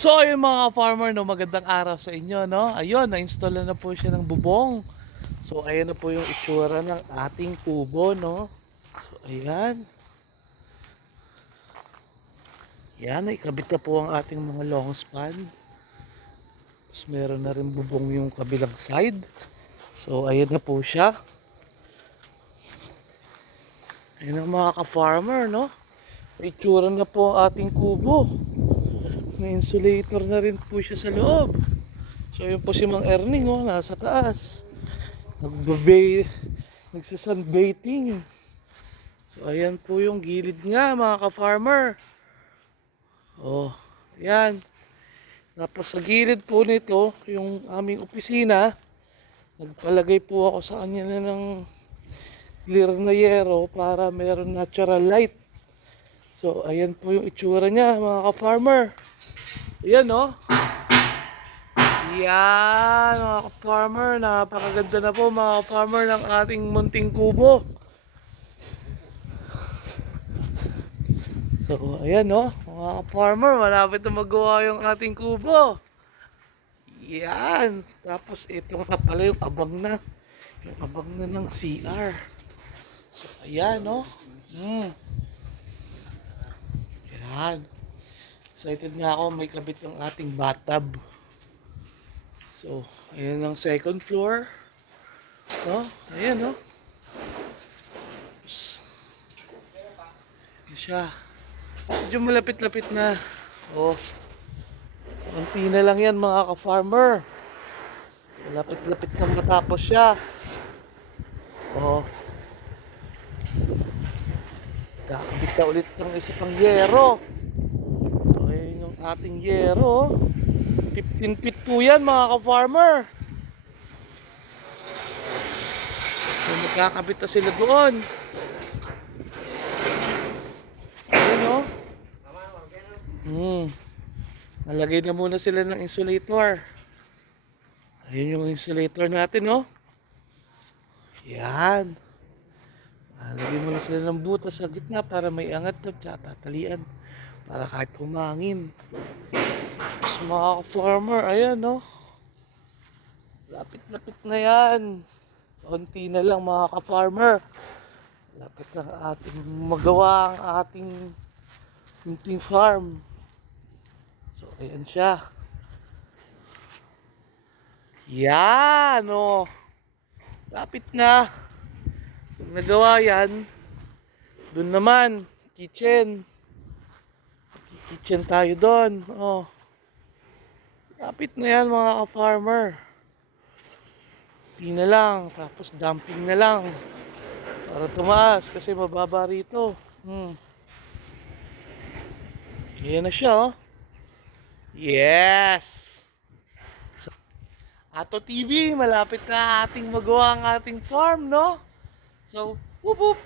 So yung mga farmer no, magandang araw sa inyo no. Ayun, na-install na, po siya ng bubong. So ayan na po yung itsura ng ating kubo no. So ayan. Yan, ikabit na po ang ating mga long span. Tapos meron na rin bubong yung kabilang side. So ayan na po siya. Ayan ang mga ka-farmer no. Itsura na po ating kubo. May insulator na rin po siya sa loob. So yun po si Mang Erning oh, nasa taas. Nagbabay, nagsasunbaiting. So ayan po yung gilid nga mga ka-farmer. Oh, yan. Tapos sa gilid po nito, yung aming opisina, nagpalagay po ako sa kanya na ng clear na yero para meron natural light. So, ayan po yung itsura niya, mga ka-farmer. Ayan, no? Yan, mga ka-farmer. Napakaganda na po, mga ka-farmer, ng ating munting kubo. So, ayan, no? Mga ka-farmer, malapit na magawa yung ating kubo. Yan. Tapos, ito nga pala yung abang na. Yung abang na ng CR. So, ayan, no? Hmm. Yan. Excited nga ako may kabit yung ating bathtub. So, ayan ang second floor. No? Ayan, no? Tapos, Ayan siya. Medyo malapit-lapit na. Oh. Konti na lang yan mga ka-farmer. Malapit-lapit na matapos siya. Oh. Kakabit na ulit ng isa pang yero. So, ayun yung ating yero. 15 feet po yan mga ka-farmer. So, magkakabit na sila doon. Ayun o. Hmm. Nalagay na muna sila ng insulator. Ayun yung insulator natin, no? Yan. Lagyan mo na sila ng butas sa gitna para may angat na tsaka tatalian para kahit humangin. Sa mga farmer, ayan no. Lapit-lapit na yan. Konti na lang mga ka-farmer. Lapit na ating magawa ang ating hunting farm. So, ayan siya. Yan, oh. Lapit na. Nagawa yan, doon naman, kitchen. Kitchen tayo doon. Oh. Lapit na yan mga ka-farmer. Di na lang, tapos dumping na lang. Para tumaas kasi mababa rito. Hmm. Ayan na siya oh. Yes! Ato TV, malapit na ating magawa ang ating farm, no? So, whoop whoop!